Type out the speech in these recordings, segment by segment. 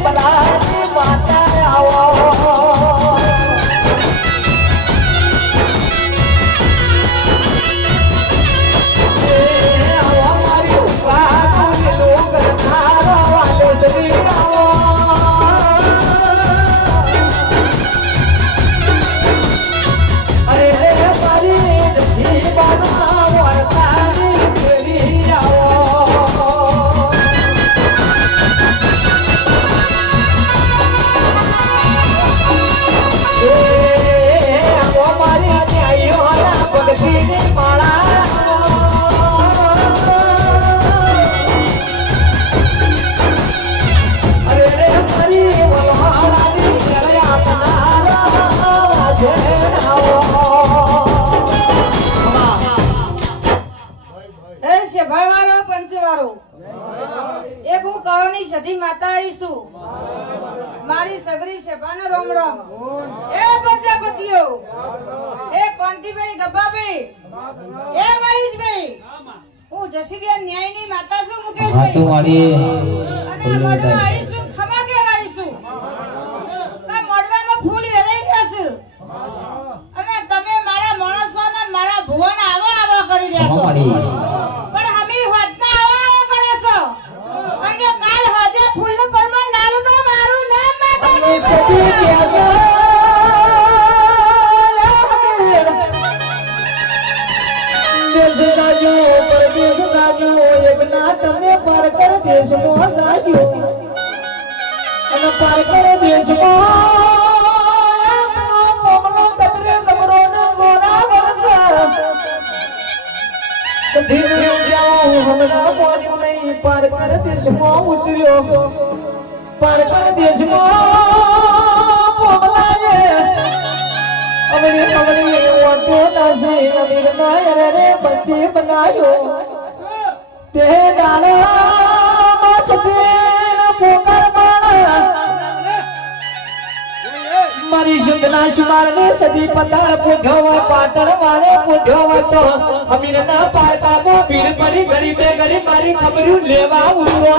અમરાની માતા આવો મારી સગડી છે પાનો રોમ રોમ એ પ્રજાપતિઓ એ કોંતીભાઈ ગબ્બાભાઈ એ મહેશભાઈ હું જશીબેન ન્યાયની માતા છું મુકેશભાઈ અને મોઢમાં આવીશું ખમા કેવા આવીશું આ મોઢવામાં ફૂલ વેરાઈ ગયા છે અને તમે મારા માણસો ને મારા ભુવન આવો આવો કરી રહ્યા છો પણ હમી હોદના આવો આવો કરે છો અને કાલ હોજે ફૂલનું પરમાન નાલું તો મારું નામ માતાજી સતી કેસા દેશના જો પરદેશના જો એકના તમે પાર કર દેશમાં જાગ્યો અને પાર કર દેશમાં કોમલો તમરે જમરો ને જોરા વરસા સધી જાઓ હમણાં મોન્યું નહીં પાર કર દેશમાં ઉતર્યો પાર કર દેશમાં કોમલાએ અમરી અમરી ઓટો નાસે અમીર નાયર રે બંદી બનાયો તે દાલા સતીન પોકર માણા મારી સુંદના સુમારને સદી પતાળ પુઢો પાટણ વાળે પુઢો તો અમીર ના પારકામો ભીડ પડી ગરીબે ગરીબ મારી ખબરું લેવા ઉતરો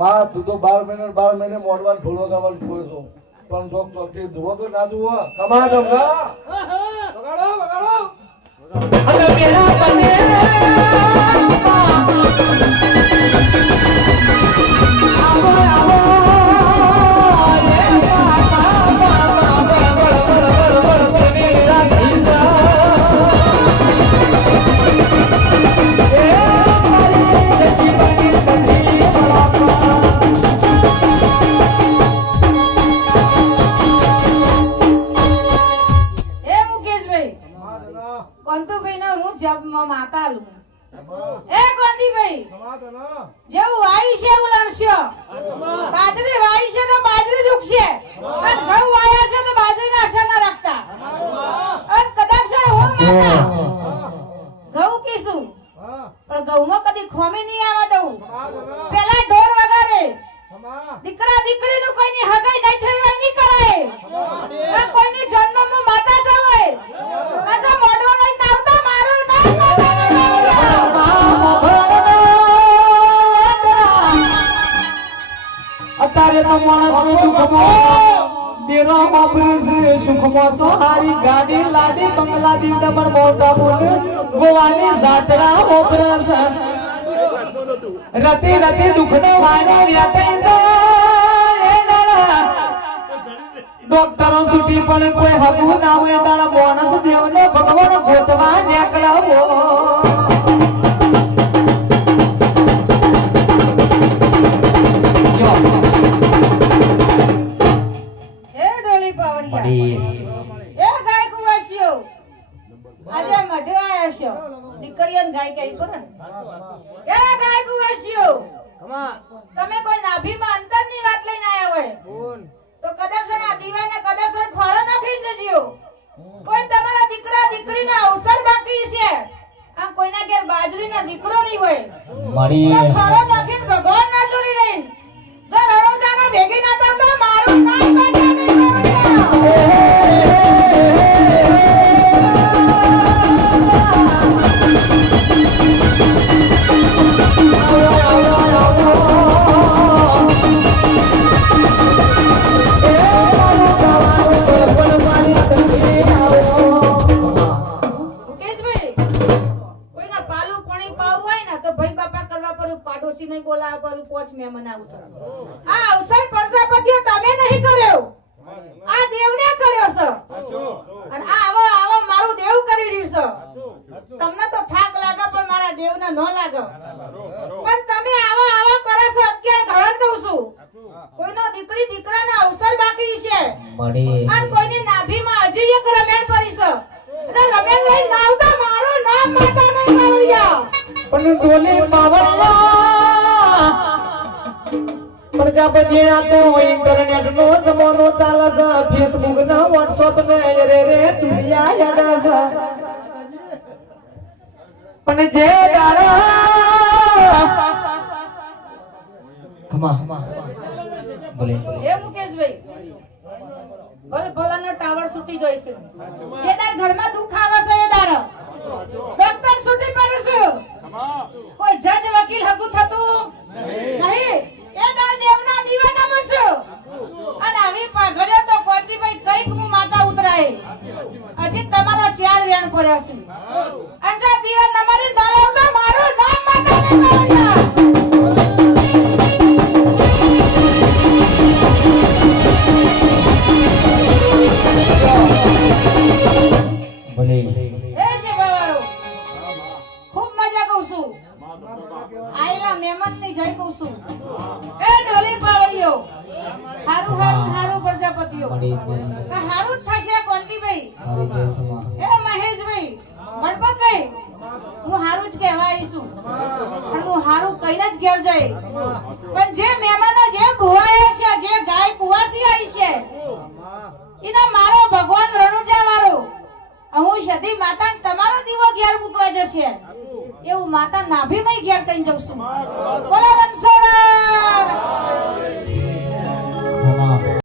માં તું તો 12 મહિને મોડવાન ફૂલો ગાવાનું ફોય છો પણ જોક ચોકથી જુઓ તો ના જુઓ કમા જમના બગાડો બગાડો અને મેરા બને આવો આવો જેવું વાયુ છે એવું લણશો. બાજરી વાયુ છે તો બાજરી જ ઉગશે. અને ઘઉં વાયા છે તો બાજરીના આશા ના રાખતા. અને કદાચ હું માતા ઘઉં કીશું પણ ઘઉંમાં કદી ખોમી નહીં આવવા દઉં. પેલા ઢોર વગાડે. દીકરા દીકરીનું કોઈની હગાઈ નહીં થઈ હોય નહીં કરાય. અને કોઈની જન્મમાં માતા જવાય. આ તો મોઢો લઈને આવતા મારું નામ માતા નહીં અત્યારે તો માણસને દુઃખમાં દેરો વાપરે છે, સુખમાં તો હારી ગાડી લાડી બંગલા દીધા પણ મોટા બોલે ગોવાની જાત્રા વાપરે છે. રતી રતી દુઃખનો વાયરો વ્યાપાઈ જાય. ડોક્ટરો છૂટી પણ કોઈ હગું ના હોય તારા માણસ દેવને ભગવાન ગોતવા નીકળાવો. તમે કોઈ નાભીમાં અંતરની વાત લઈને આયા હોય તો કદાચ આ દીવાને કદાચ ખોરો નાખીને જજો. કોઈ તમારા દીકરા દીકરીના અવસર બાકી છે. આમ કોઈના ઘેર બાજરીના દીકરો નહીં હોય તો ખોરો નાખીને ભગવાન ના ચોરી રહીને જો રણુજાના ભેગી ના થાવ તો મારું નામ કાઢ્યા નહીં નહીં બોલાવ કરું પોચ મહેમાન આવતો. આ અવસર પ્રજાપતિઓ તમે નહીં કર્યો, આ દેવને કર્યો છે. અને આ આવો આવો મારું દેવ કરી રહ્યું છે. તમને તો થાક લાગે પણ મારા દેવને ન લાગે. પણ તમે આવો આવો કરે છો. અત્યારે ઘણા કહું છું કોઈનો દીકરી દીકરાના અવસર બાકી છે અને કોઈની નાભીમાં હજી એક રમેણ પડી છે. એટલે રમેણ લઈને ના આવતા મારું નામ માતા નહીં માવડિયા પણ ડોલી માવડિયા પ્રજાપતિ આ તો ઇન્ટરનેટ નો જમાનો ચાલે છે. ફેસબુક ના વોટ્સએપ ને રે દુનિયા હેડે છે. પણ જે દાડા ખમા બોલે એ મુકેશભાઈ ભલે ભલાનો ટાવર છૂટી જોઈશે. જે તાર ઘરમાં દુખ આવે છે એ દાડો ડોક્ટર છૂટી પડે છે. કોઈ જજ વકીલ હગું થતું નહીં. એ દાડ દેવના દીવાના મળશે. અને આવી પાઘડ્યો તો કોંતીભાઈ કઈક હું માતા ઉતરાય. હજી તમારા ચાર વેણ પડ્યા છે. અંજા દીવા નમારી દાલાવતા મારું નામ માતા નહીં માવડિયા. ખૂબ મજા કરું છું. આયલા મહેમાનની જય કહું છું. એ ઢોલી પાવડીઓ હારું હારું હારું પ્રજાપતિઓ હારું જ થશે. કોંતીભાઈ એ મહેશભાઈ ગણપતભાઈ હું હારું જ કહેવા આવી છું અને હું હારું કહીને જ ઘેર જઈ. પણ જે મહેમાન